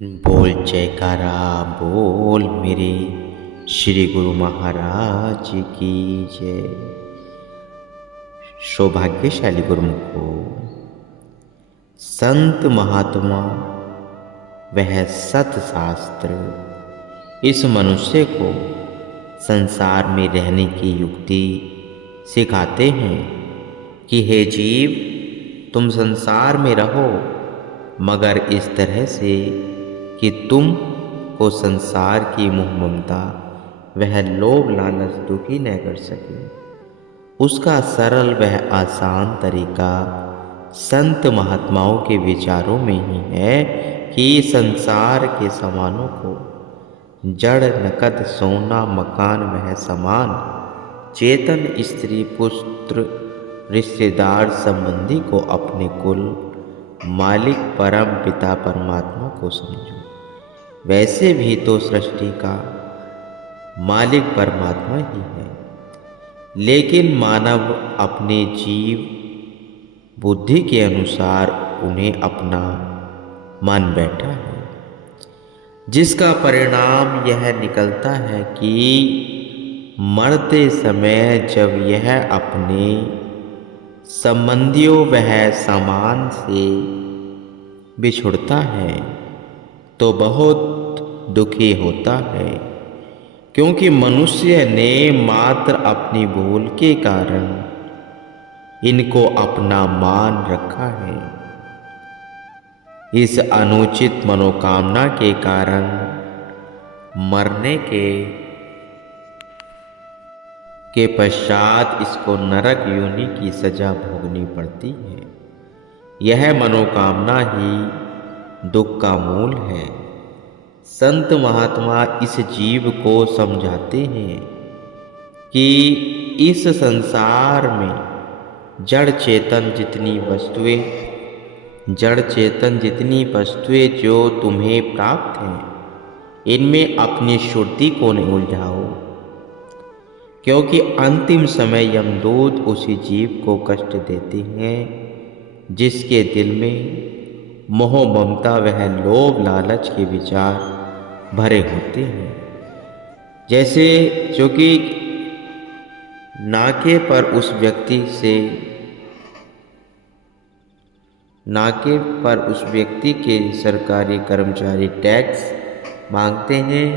बोल जयकारा बोल मेरे श्री गुरु महाराज की जय। सौभाग्यशाली गुरुमुखो, संत महात्मा वह सत शास्त्र इस मनुष्य को संसार में रहने की युक्ति सिखाते हैं कि हे जीव, तुम संसार में रहो मगर इस तरह से कि तुम को संसार की मोह ममता वह लोभ लालच दुखी न कर सके। उसका सरल वह आसान तरीका संत महात्माओं के विचारों में ही है कि संसार के सामानों को जड़ नकद सोना मकान वह समान चेतन स्त्री पुत्र रिश्तेदार संबंधी को अपने कुल मालिक परम पिता परमात्मा को समझो। वैसे भी तो सृष्टि का मालिक परमात्मा ही है, लेकिन मानव अपने जीव बुद्धि के अनुसार उन्हें अपना मान बैठा है, जिसका परिणाम यह निकलता है कि मरते समय जब यह अपने संबंधियों वह सामान से बिछुड़ता है तो बहुत दुखी होता है, क्योंकि मनुष्य ने मात्र अपनी भूल के कारण इनको अपना मान रखा है। इस अनुचित मनोकामना के कारण मरने के पश्चात इसको नरक योनि की सजा भोगनी पड़ती है। यह मनोकामना ही दुख का मूल है। संत महात्मा इस जीव को समझाते हैं कि इस संसार में जड़ चेतन जितनी वस्तुएं जो तुम्हें प्राप्त हैं, इनमें अपनी श्रुति को नहीं उलझाओ, क्योंकि अंतिम समय यमदूत उसी जीव को कष्ट देते हैं जिसके दिल में मोह ममता वह लोभ लालच के विचार भरे होते हैं। जैसे जो कि नाके पर उस व्यक्ति के सरकारी कर्मचारी टैक्स मांगते हैं,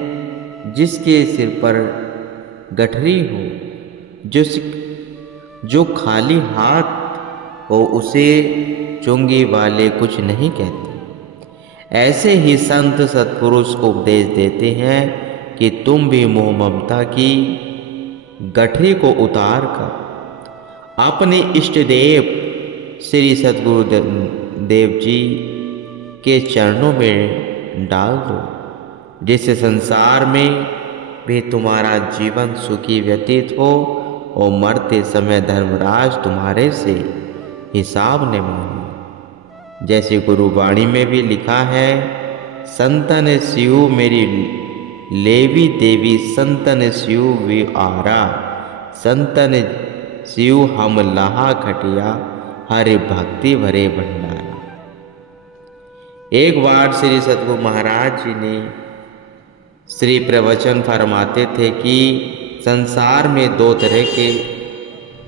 जिसके सिर पर गठरी हो, जो खाली हाथ हो उसे चुंगी वाले कुछ नहीं कहते। ऐसे ही संत सत्पुरुष उपदेश देते हैं कि तुम भी मोह ममता की गठरी को उतार कर अपने इष्ट देव श्री सद्गुरु देव जी के चरणों में डाल दो, जिससे संसार में भी तुम्हारा जीवन सुखी व्यतीत हो और मरते समय धर्मराज तुम्हारे से हिसाब न मांगे। जैसे गुरुवाणी में भी लिखा है, संतन सियु मेरी लेवी देवी, संतन सियु वी आरा, संतन सियु हम लहा खटिया, हरे भक्ति भरे भंडारा। एक बार श्री सद्गुरु महाराज जी ने श्री प्रवचन फरमाते थे कि संसार में दो तरह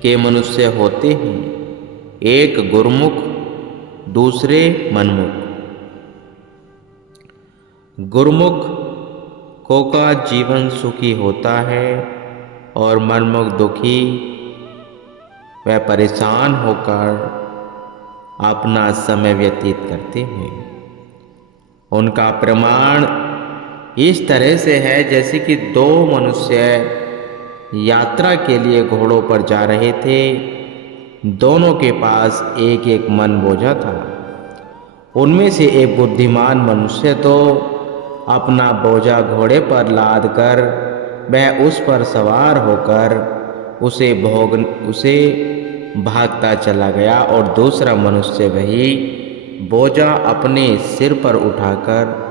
के मनुष्य होते हैं, एक गुरुमुख, दूसरे मनमुख। गुरुमुख को का जीवन सुखी होता है और मनमुख दुखी व परेशान होकर अपना समय व्यतीत करते हैं। उनका प्रमाण इस तरह से है जैसे कि दो मनुष्य यात्रा के लिए घोड़ों पर जा रहे थे। दोनों के पास एक एक मन बोझा था। उनमें से एक बुद्धिमान मनुष्य तो अपना बोझा घोड़े पर लाद कर वह उस पर सवार होकर उसे भागता चला गया, और दूसरा मनुष्य वही बोझा अपने सिर पर उठाकर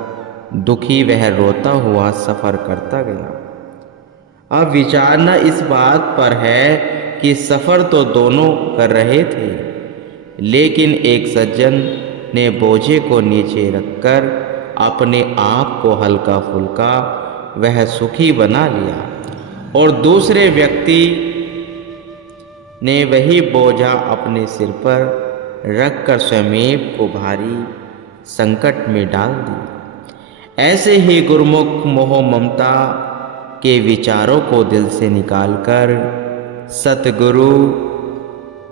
दुखी वह रोता हुआ सफर करता गया। अब विचारना इस बात पर है कि सफर तो दोनों कर रहे थे, लेकिन एक सज्जन ने बोझे को नीचे रखकर अपने आप को हल्का फुल्का वह सुखी बना लिया और दूसरे व्यक्ति ने वही बोझा अपने सिर पर रखकर स्वयं को भारी संकट में डाल दिया। ऐसे ही गुरुमुख मोह ममता के विचारों को दिल से निकालकर सतगुरु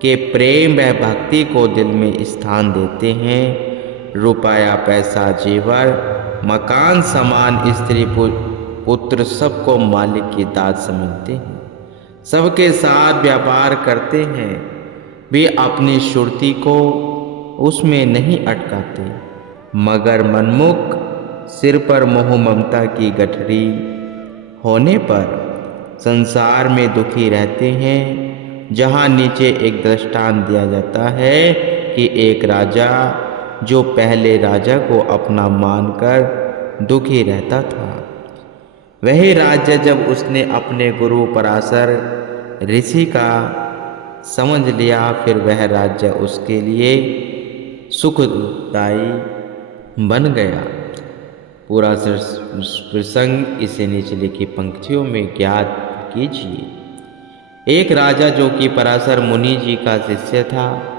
के प्रेम व भक्ति को दिल में स्थान देते हैं। रुपया पैसा जेवर मकान सामान स्त्री पुत्र सबको मालिक की दात समझते हैं, सबके साथ व्यापार करते हैं, वे अपनी सुरती को उसमें नहीं अटकाते, मगर मनमुख सिर पर मोह ममता की गठरी होने पर संसार में दुखी रहते हैं। जहाँ नीचे एक दृष्टांत दिया जाता है कि एक राजा जो पहले राजा को अपना मानकर दुखी रहता था, वही राज्य जब उसने अपने गुरु पराशर ऋषि का समझ लिया, फिर वह राज्य उसके लिए सुखदायी बन गया। पूरा प्रसंग इसे नीचे लिखी पंक्तियों में ज्ञात कीजिए। एक राजा जो कि पराशर मुनि जी का शिष्य था,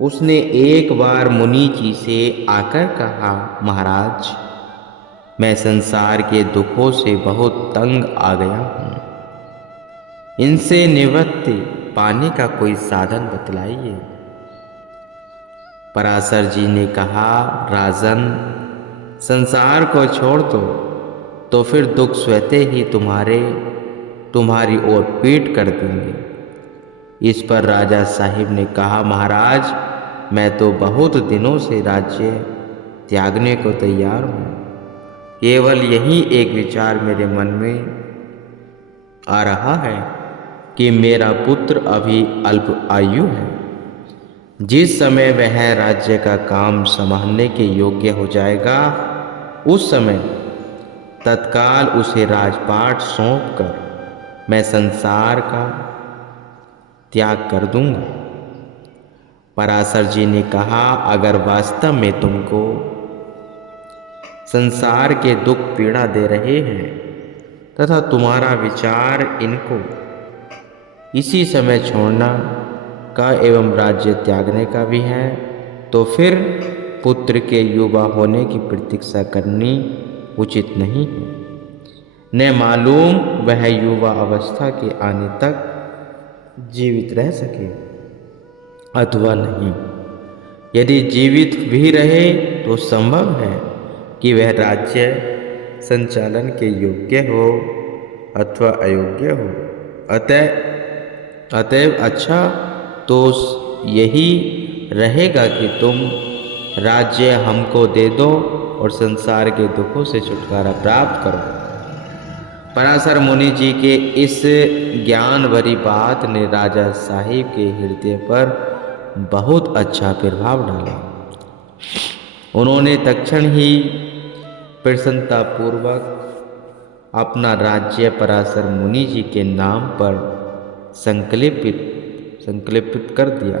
उसने एक बार मुनि जी से आकर कहा, महाराज, मैं संसार के दुखों से बहुत तंग आ गया हूँ, इनसे निवृत्ति पाने का कोई साधन बतलाइए। पराशर जी ने कहा, राजन, संसार को छोड़ दो तो फिर दुख स्वतः ही तुम्हारी ओर पीठ कर देंगे। इस पर राजा साहिब ने कहा, महाराज, मैं तो बहुत दिनों से राज्य त्यागने को तैयार हूँ, केवल यही एक विचार मेरे मन में आ रहा है कि मेरा पुत्र अभी अल्प आयु है, जिस समय वह राज्य का काम संभालने के योग्य हो जाएगा, उस समय तत्काल उसे राजपाट सौंपकर मैं संसार का त्याग कर दूंगा। पराशर जी ने कहा, अगर वास्तव में तुमको संसार के दुख पीड़ा दे रहे हैं तथा तुम्हारा विचार इनको इसी समय छोड़ना का एवं राज्य त्यागने का भी है, तो फिर पुत्र के युवा होने की प्रतीक्षा करनी उचित नहीं है। न मालूम वह युवा अवस्था के आने तक जीवित रह सके अथवा नहीं। यदि जीवित भी रहे तो संभव है कि वह राज्य संचालन के योग्य हो अथवा अयोग्य हो। अतएव अच्छा तो यही रहेगा कि तुम राज्य हमको दे दो और संसार के दुखों से छुटकारा प्राप्त करो। पराशर मुनि जी के इस ज्ञान भरी बात ने राजा साहिब के हृदय पर बहुत अच्छा प्रभाव डाला। उन्होंने तत्क्षण ही प्रसन्नतापूर्वक अपना राज्य पराशर मुनि जी के नाम पर संकल्पित कर दिया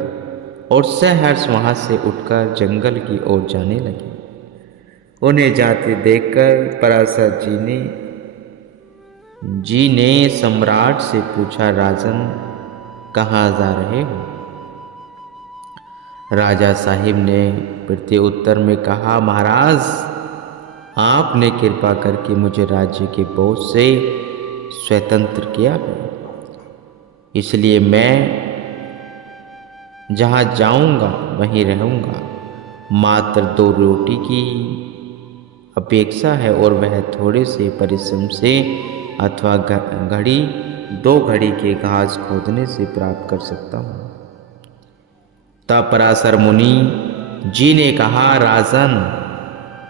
और सहर्ष वहाँ से उठकर जंगल की ओर जाने लगे। उन्हें जाते देखकर पराशर जी ने सम्राट से पूछा, राजन, कहाँ जा रहे हो? राजा साहिब ने प्रत्युत्तर में कहा, महाराज, आपने कृपा करके मुझे राज्य के बोझ से स्वतंत्र किया है, इसलिए मैं जहाँ जाऊंगा वहीं रहूंगा। मात्र 2 रोटी की अपेक्षा है और वह थोड़े से परिश्रम से अथवा 2 घड़ी के घास खोदने से प्राप्त कर सकता हूँ। तब पराशर मुनि जी ने कहा, राजन,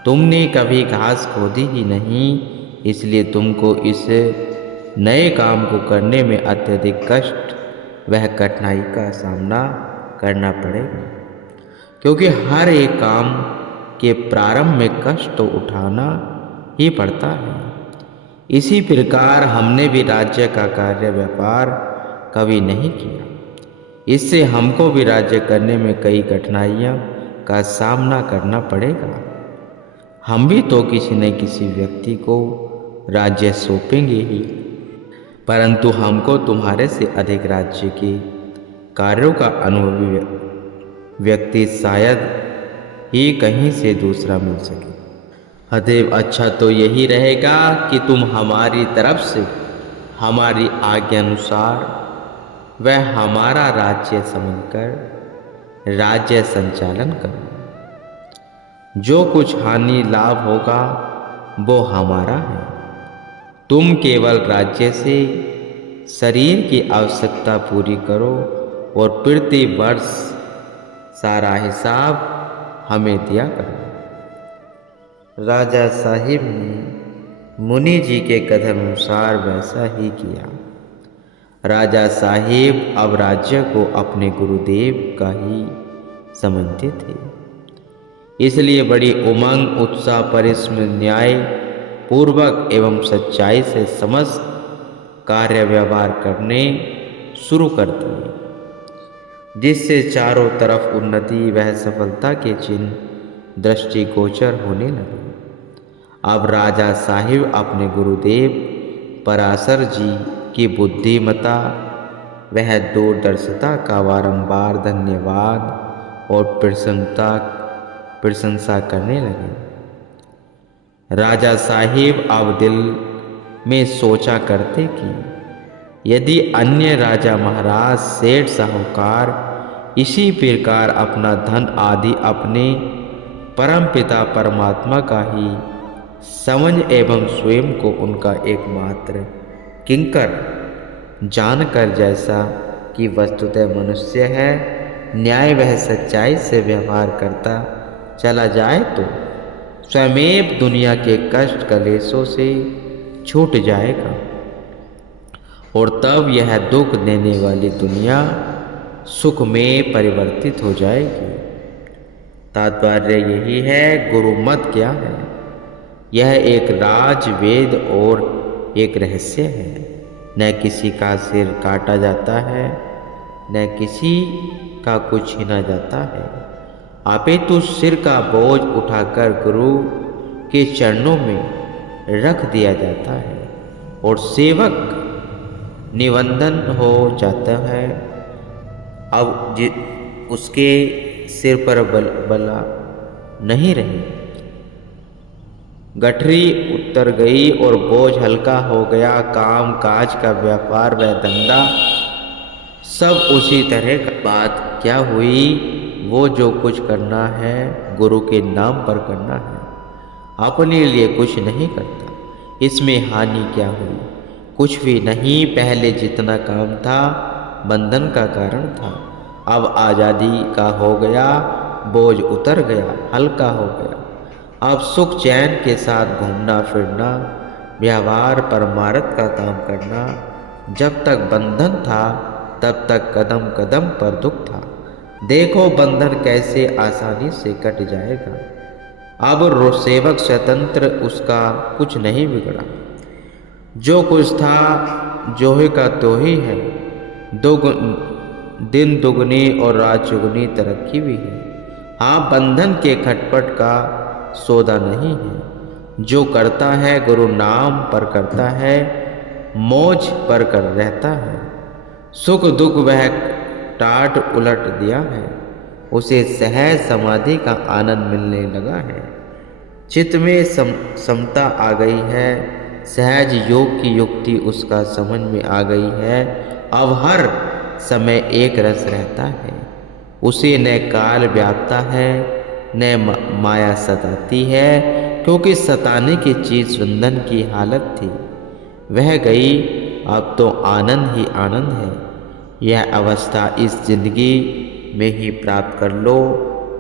तुमने कभी घास खोदी ही नहीं, इसलिए तुमको इस नए काम को करने में अत्यधिक कष्ट वह कठिनाई का सामना करना पड़ेगा, क्योंकि हर एक काम के प्रारंभ में कष्ट तो उठाना ही पड़ता है। इसी प्रकार हमने भी राज्य का कार्य व्यापार कभी नहीं किया, इससे हमको भी राज्य करने में कई कठिनाइयाँ का सामना करना पड़ेगा। हम भी तो किसी न किसी व्यक्ति को राज्य सौंपेंगे ही, परंतु हमको तुम्हारे से अधिक राज्य के कार्यों का अनुभवी व्यक्ति शायद ही कहीं से दूसरा मिल सके। अतएव अच्छा तो यही रहेगा कि तुम हमारी तरफ से हमारी आज्ञा अनुसार वह हमारा राज्य समझकर राज्य संचालन करो। जो कुछ हानि लाभ होगा वो हमारा है। तुम केवल राज्य से शरीर की आवश्यकता पूरी करो और प्रति वर्ष सारा हिसाब हमें दिया करो। राजा साहिब ने मुनि जी के कथन अनुसार वैसा ही किया। राजा साहिब अब राज्य को अपने गुरुदेव का ही समझते थे, इसलिए बड़ी उमंग उत्साह पर इसमें न्याय पूर्वक एवं सच्चाई से समस्त कार्य व्यवहार करने शुरू कर दिए, जिससे चारों तरफ उन्नति व सफलता के चिन्ह दृष्टिगोचर होने लगे। अब राजा साहिब अपने गुरुदेव पराशर जी की बुद्धिमता वह दूरदर्शिता का बारंबार धन्यवाद और प्रशंसा करने लगे। राजा साहिब अब दिल में सोचा करते कि यदि अन्य राजा महाराज सेठ साहूकार इसी प्रकार अपना धन आदि अपने परमपिता परमात्मा का ही समझ एवं स्वयं को उनका एकमात्र किंकर जानकर, जैसा कि वस्तुतः मनुष्य है, न्याय वह सच्चाई से व्यवहार करता चला जाए तो स्वयं दुनिया के कष्ट कलेशों से छूट जाएगा और तब यह दुख देने वाली दुनिया सुख में परिवर्तित हो जाएगी। तात्पर्य यही है। गुरुमत क्या है? यह एक राज वेद और एक रहस्य है। न किसी का सिर काटा जाता है, न किसी का कुछ छीना जाता है। अपितु सिर का बोझ उठाकर गुरु के चरणों में रख दिया जाता है और सेवक निवंदन हो जाता है। अब उसके सिर पर बला नहीं रही, गठरी उतर गई और बोझ हल्का हो गया। काम काज का व्यापार व धंधा सब उसी तरह का। बात क्या हुई? वो जो कुछ करना है गुरु के नाम पर करना है, अपने लिए कुछ नहीं करता। इसमें हानि क्या हुई? कुछ भी नहीं। पहले जितना काम था बंधन का कारण था, अब आज़ादी का हो गया, बोझ उतर गया, हल्का हो गया। अब सुख चैन के साथ घूमना फिरना, व्यवहार परमार्थ का काम करना। जब तक बंधन था तब तक कदम कदम पर दुख था। देखो बंधन कैसे आसानी से कट जाएगा। अब सेवक स्वतंत्र, उसका कुछ नहीं बिगड़ा। जो कुछ था जो ही का तो ही है। दिन दुगनी और रात चुगनी तरक्की भी है। हाँ, बंधन के खटपट का सौदा नहीं है। जो करता है गुरु नाम पर करता है, मौज पर कर रहता है। सुख दुख वह टाट उलट दिया है, उसे सहज समाधि का आनंद मिलने लगा है। चित्त में समता आ गई है, सहज योग की युक्ति उसका समझ में आ गई है। अब हर समय एक रस रहता है, उसे न काल व्यापता है न माया सताती है, क्योंकि सताने की चीज बंधन की हालत थी, वह गई। अब तो आनंद ही आनंद है। यह अवस्था इस जिंदगी में ही प्राप्त कर लो।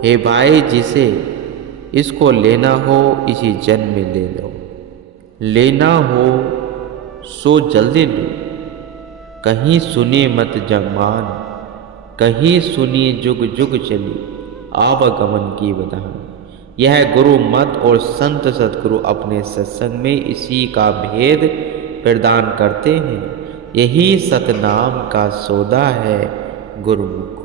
हे भाई, जिसे इसको लेना हो इसी जन्म में ले लो। लेना हो सो जल्दी लो। कहीं सुनी मत जगमान, कहीं सुनी जुग जुग चली आवागमन की बधाई। यह गुरु मत और संत सदगुरु अपने सत्संग में इसी का भेद प्रदान करते हैं। यही सतनाम का सौदा है गुरुमुख।